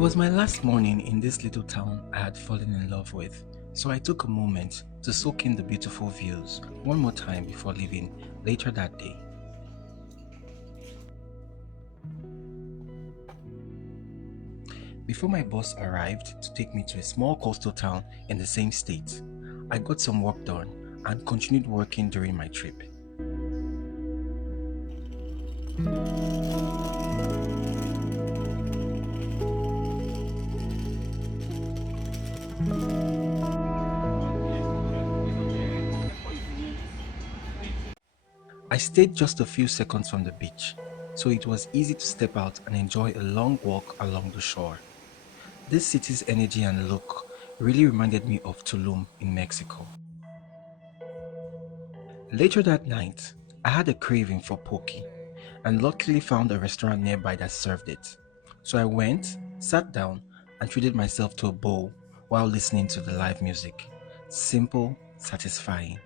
was my last morning in this little town I had fallen in love with, so I took a moment to soak in the beautiful views one more time before leaving later that day. Before my boss arrived to take me to a small coastal town in the same state, I got some work done and continued working during my trip. I stayed just a few seconds from the beach, so it was easy to step out and enjoy a long walk along the shore. This city's energy and look really reminded me of Tulum in Mexico. Later that night, I had a craving for poke and luckily found a restaurant nearby that served it. So I went, sat down, and treated myself to a bowl while listening to the live music. Simple, satisfying.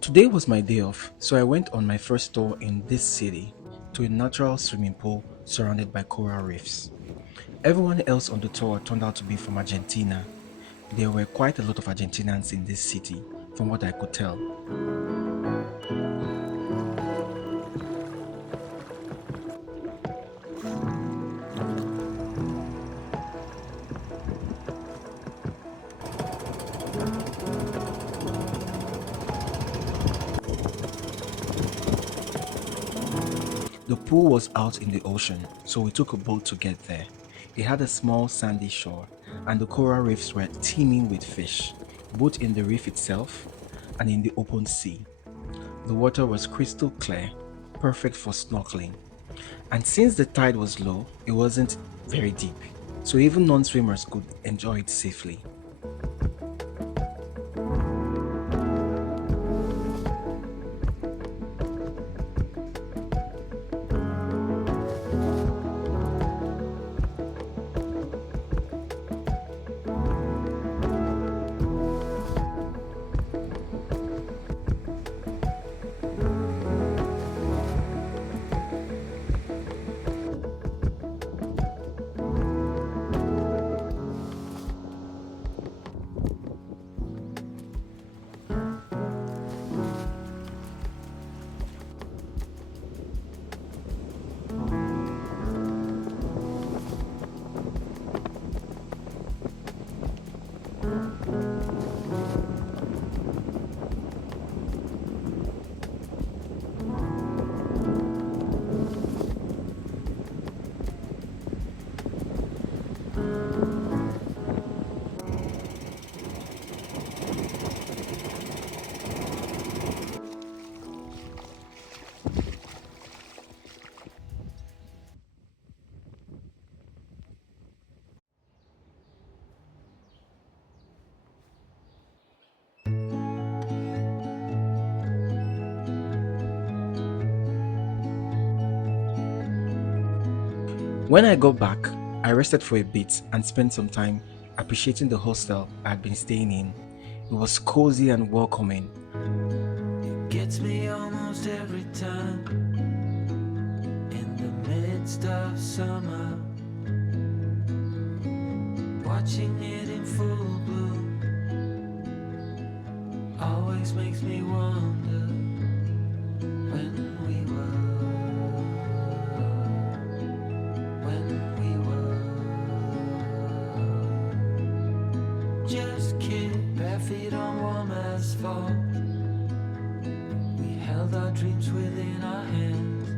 Today was my day off, so I went on my first tour in this city to a natural swimming pool surrounded by coral reefs. Everyone else on the tour turned out to be from Argentina. There were quite a lot of Argentinians in this city, from what I could tell. The pool was out in the ocean, so we took a boat to get there. It had a small sandy shore, and the coral reefs were teeming with fish, both in the reef itself and in the open sea. The water was crystal clear, perfect for snorkeling. And since the tide was low, it wasn't very deep, so even non-swimmers could enjoy it safely. When I got back, I rested for a bit and spent some time appreciating the hostel I had been staying in. It was cozy and welcoming. It gets me almost every time in the midst of summer, watching it in full bloom always makes me wonder when we were. Just kid, bare feet on warm asphalt. We held our dreams within our hands.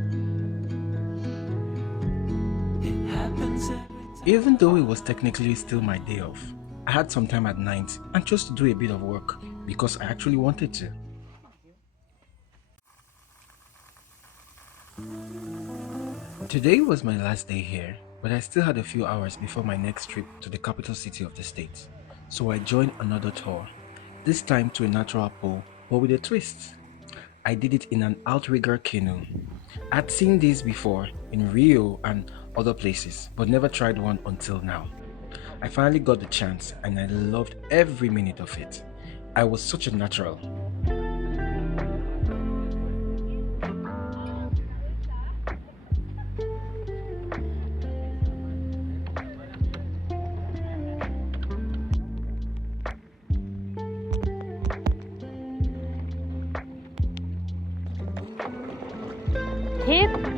It happens every time. Even though it was technically still my day off, I had some time at night and chose to do a bit of work because I actually wanted to. Today was my last day here, but I still had a few hours before my next trip to the capital city of the state. So I joined another tour, this time to a natural pool, but with a twist. I did it in an outrigger canoe. I'd seen these before in Rio and other places, but never tried one until now. I finally got the chance and I loved every minute of it. I was such a natural. Hit.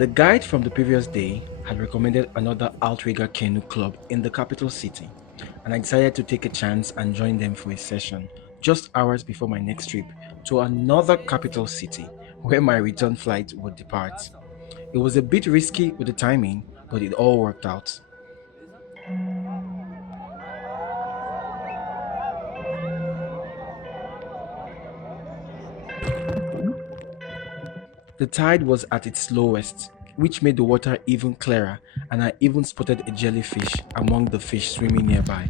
The guide from the previous day had recommended another outrigger canoe club in the capital city, and I decided to take a chance and join them for a session just hours before my next trip to another capital city where my return flight would depart. It was a bit risky with the timing, but it all worked out. The tide was at its lowest, which made the water even clearer, and I even spotted a jellyfish among the fish swimming nearby.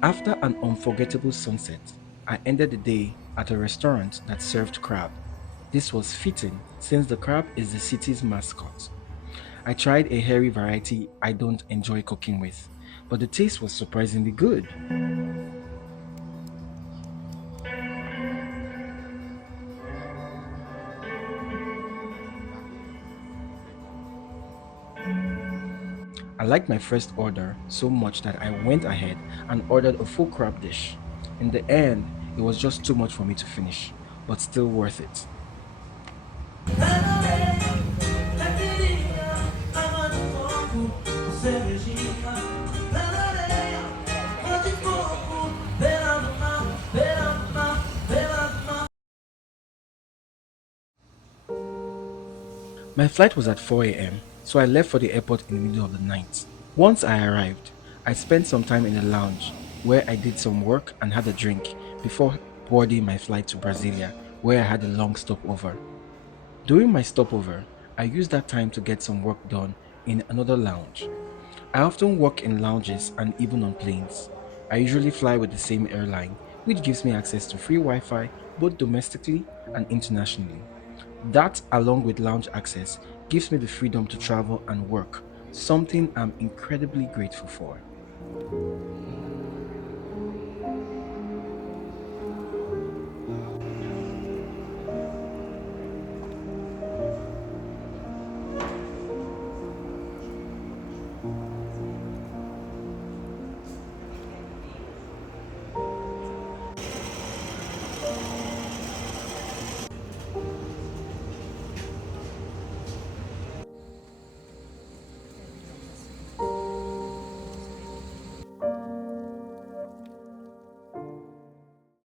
After an unforgettable sunset, I ended the day at a restaurant that served crab. This was fitting since the crab is the city's mascot. I tried a hairy variety I don't enjoy cooking with, but the taste was surprisingly good. I liked my first order so much that I went ahead and ordered a full crab dish. In the end, it was just too much for me to finish, but still worth it. My flight was at 4 a.m., so I left for the airport in the middle of the night. Once I arrived, I spent some time in the lounge where I did some work and had a drink before boarding my flight to Brasilia, where I had a long stopover. During my stopover, I used that time to get some work done in another lounge. I often work in lounges and even on planes. I usually fly with the same airline, which gives me access to free Wi Fi both domestically and internationally. That, along with lounge access, gives me the freedom to travel and work, something I'm incredibly grateful for.